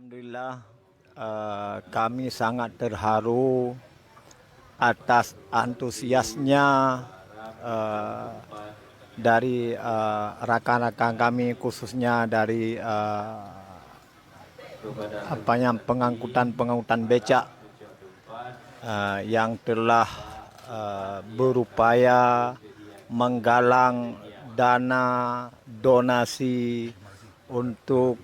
Alhamdulillah, kami sangat terharu atas antusiasnya eh, dari rekan-rekan kami, khususnya dari pengangkutan becak yang telah berupaya menggalang dana donasi untuk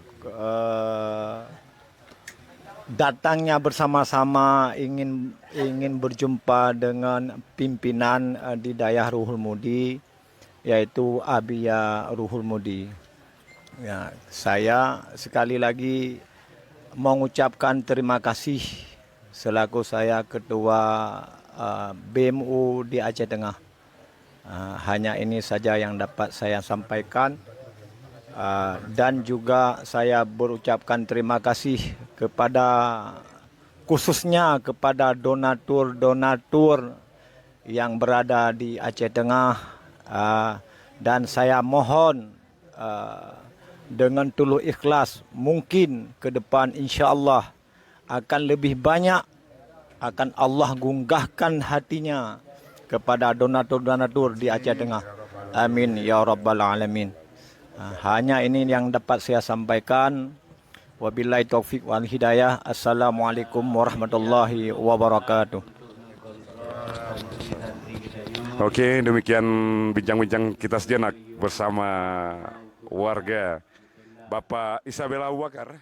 datangnya bersama-sama ingin berjumpa dengan pimpinan di Dayah Ruhul Mudi, yaitu Abiya Ruhul Mudi. Ya, saya sekali lagi mengucapkan terima kasih selaku saya ketua BMU di Aceh Tengah. Hanya ini saja yang dapat saya sampaikan. Dan juga saya berucapkan terima kasih kepada khususnya kepada donatur-donatur yang berada di Aceh Tengah, dan saya mohon dengan tulus ikhlas, mungkin ke depan insya Allah akan lebih banyak, akan Allah gunggahkan hatinya kepada donatur-donatur di Aceh Tengah. Amin ya rabbal alamin. Hanya ini yang dapat saya sampaikan. Wabillahi taufik wal hidayah. Assalamualaikum warahmatullahi wabarakatuh. Oke, demikian bincang-bincang kita sejenak bersama warga Bapak Isabel Abu Bakar.